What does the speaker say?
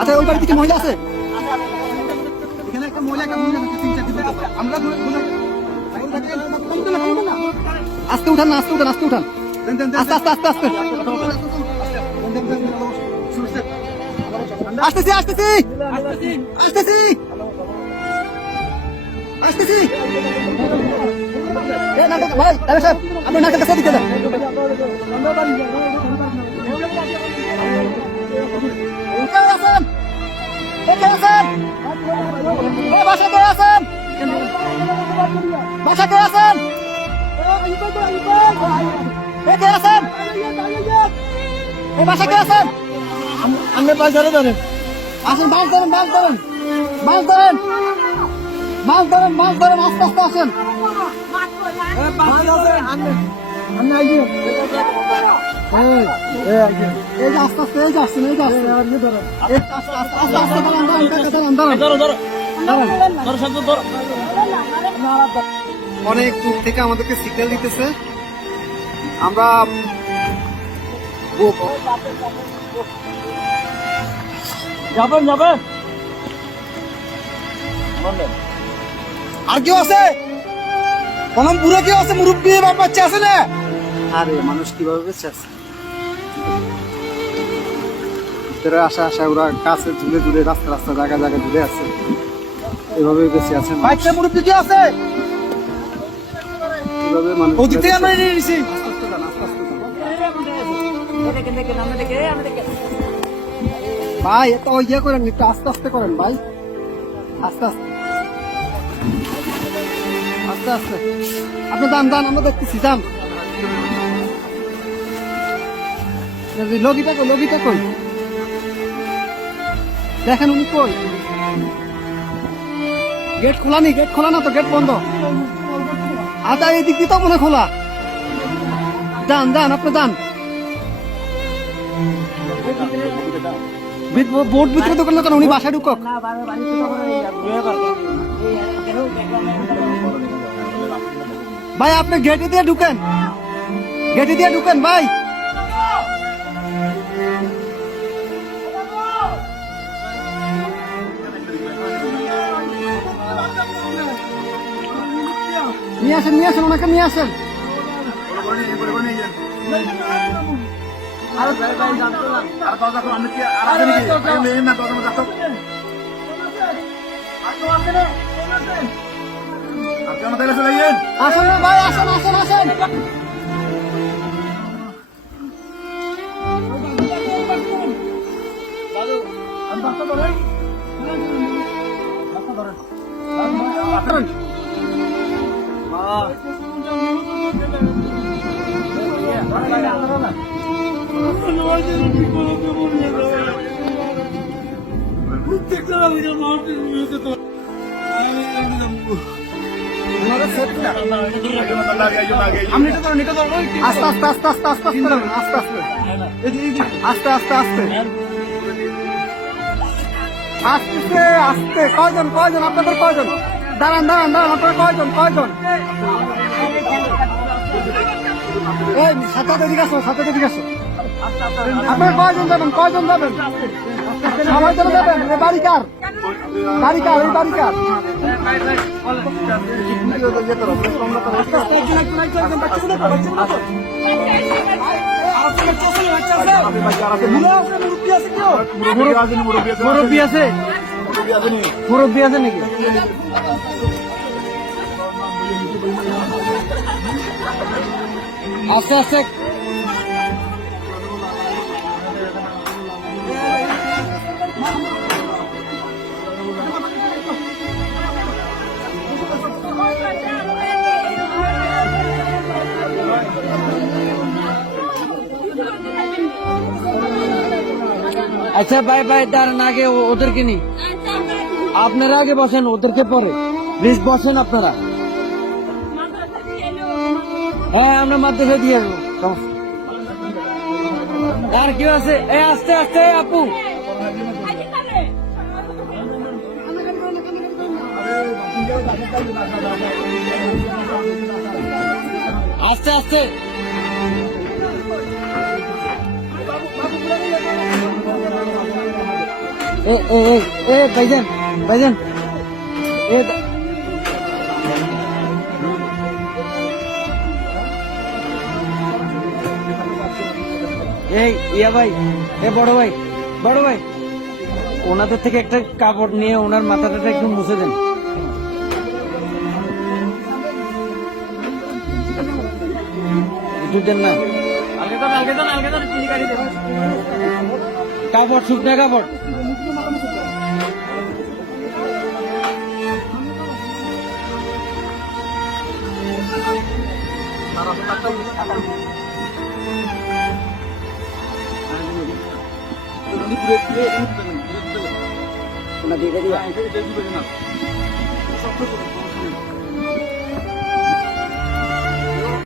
আচ্ছা ওই বাড়িতে কি মহিলা আছে? এখানে একটা মহিলা আমরা আস্তে উঠান না, আস্তে উঠান, আস্তে উঠান, আস্তে আস্তে আস্তে আস্তে আসতেছি আসতেছি আসতেছি আসতেছি। ভাই সাহেব আপনি নাকের কাছে দিতে দেন। বাসা কে আছেন? বাসা কে আছেন? কে আছেন? বাসা কে আছেন? আপনি বাস ধরে ধরেন, আসেন, বাস ধরেন, বাস ধরেন, বাস ধরেন, বাস ধরেন, বাস ধরেন, আস্তে আস্তে আসেন। এই যে আস্তে আস্তে, এই যে আসছেন, এই যে আসছেন, আস্তে আস্তে অনেক দূর থেকে আমাদেরকে সিগন্যাল দিতেছে। আমরা যাবেন যাবেন। আর কেউ আছে? কলম পুরো কেউ আছে? মুরব্বী বাচ্চা আছে না? আরে মানুষ কিভাবে বেঁচে আছে? ভিতরে আসা আসা ওরা কাছে ঝুলে ঝুলে রাস্তা রাস্তা জায়গা জায়গা ঝুলে আছে, এভাবে বেঁচে আছে। বাচ্চা মুরব্বী কেউ আছে? কিভাবে মানুষ ওদিক থেকে আমরা নিয়ে নিছি। ভাই এত ইয়ে করেন, একটু আস্তে আস্তে করেন ভাই, আস্তে আস্তে আস্তে আস্তে। আপনি দান দান, আমরা দেখতেছি, যান। লগিটা কই, লগিটা কই? দেখেন উনি কই? গেট খোলা নি? গেট খোলা না তো, গেট বন্ধ। আচ্ছা এই দিক দিয়ে তো মনে খোলা। যান যান, আপনি যান। বোর্ড ভিতরে দোকান কেন? উনি বাসায় ঢুকক। ভাই আপনি গেটে দিয়ে ঢুকেন, গেটে দিয়ে ঢুকেন ভাই। নিয়ে আসেন, নিয়ে আসেন, ওনাকে নিয়ে আসেন। আসেন ভাই, আসেন আসেন আসেন। আস্তে আস্তে আস্তে আস্তে আস্তে আস্তে আস্তে আস্তে আস্তে আস্তে আস্তে। কয়জন কয়জন আপনাদের কয়জন? দাঁড়ান দাঁড়ান দাঁড়ান, আপনারা কয়জন কয়জন? এই সাথে এদিকে আসো, সাথে এদিকে আসো। আপনারা কয়জন যাবেন? কয়জন যাবেন? সবাই চলে যাবেন? বাড়ি কার? বাড়ি কার? এই বাড়ি কার? মুরব্বী আছে? মুরব্বী আছে নাকি? আস্তে আস্তে। আচ্ছা ভাই ভাই দাঁড়ান, আগে ওদেরকে নি, আপনারা আগে বসেন, ওদেরকে পরে প্লিজ বসেন আপনারা। হ্যাঁ আমরা মাদ্রাসা দিয়ে আসবো। আর কেউ আছে? আস্তে আস্তে আপু, আস্তে আস্তে। ভাইজান ভাইজান ইয়া ভাই, বড় ভাই, বড় ভাই, ওনাদের থেকে একটা কাপড় নিয়ে ওনার মাথাটা একটু মুছে দেন। একটু দেন না, কাপড়, শুকনা কাপড়। ওনা দিয়ে